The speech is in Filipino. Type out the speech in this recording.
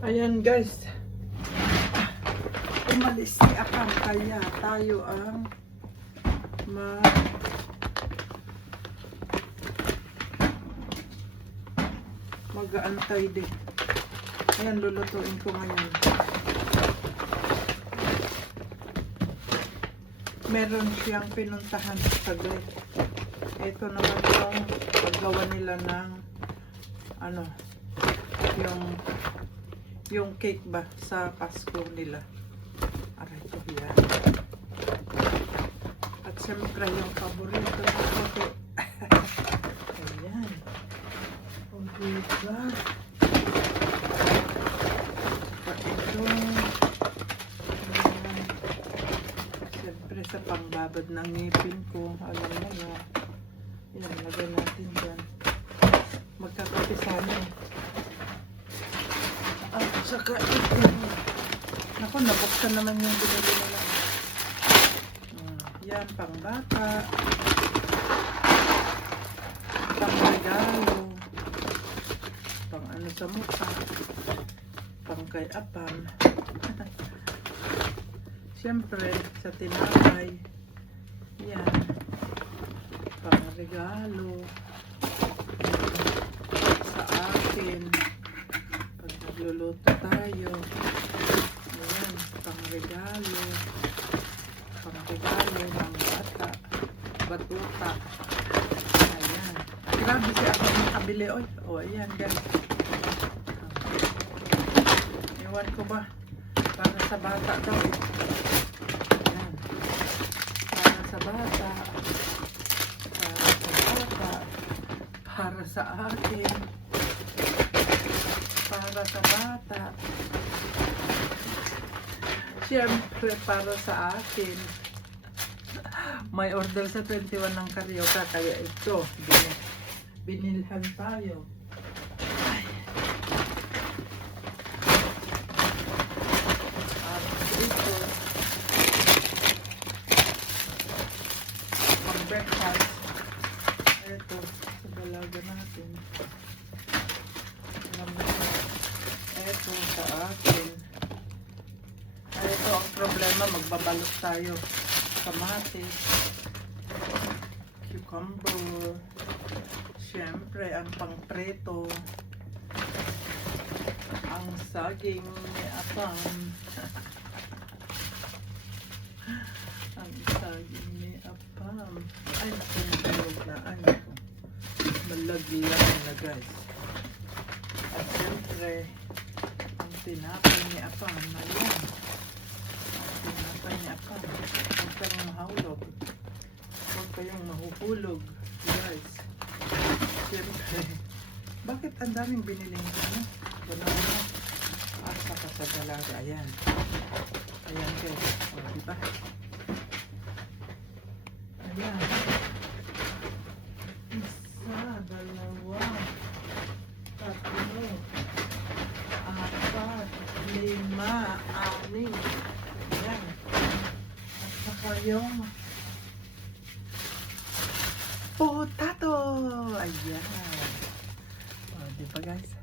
Ayan guys, umalis si Akam kaya tayo ang mag-aantay din. Ayan, lulutuin ko ngayon. Meron siyang pinuntahan sa saglit. Ito naman yung paggawa nila ng ano, yung cake ba sa Pasko nila. Aray ko yan. At siyempre yung paborito na ito. Ayan. O diba? Saka ito. Ayan. Siyempre sa pangbabad ng ngipin ko. Alam mo na. Ayan, lagay natin dyan. Magkakape sana eh. At saka ito. Naku, nabuksan naman yung binili nila. Yan, pang bata. Pang regalo. Pang ano sa mukha. Pang kay Apam. Siyempre, sa tinapay. Yan. Pang regalo. Sa akin. Pag nagluluto tayo. Ayan, pang regalo. Pang regalo ng bata. Batuta. Ayan. Grabe siya ako nakabili. Oy. O, ayan guys. Iwan ko ba? Para sa bata daw. Ayan. Para sa bata. Para sa bata. Para sa akin. Para sa bata. Siyempre, para sa akin. May order sa 21 ng Carioca. Kaya ito, binilhan tayo. Ay. At ito, pang breakfast. Ito, sa dalaga natin. Ito sa akin. Ito ang problema, magbabalot tayo. Kamatis, cucumber, siyempre ang pangpreto, ang saging ni Apam. Ang saging ni Apam. Ay, naku, na. Ay, naku. Malagyan na guys. At siyempre, ang tinapay ni Apam. Ayan. Ang tinapay ni Apam. Huwag kayong mahulog. Huwag kayong mahuhulog. Guys. Siyempre. Bakit ang daming biniling ano? Banana. At saka sa dalaga. Ayan. Ayan guys. O, diba? Ayan. Isa, dalawa, tatlo, apat, lima, anim. Ayan. At saka yung potato. Ayan. O, diba guys?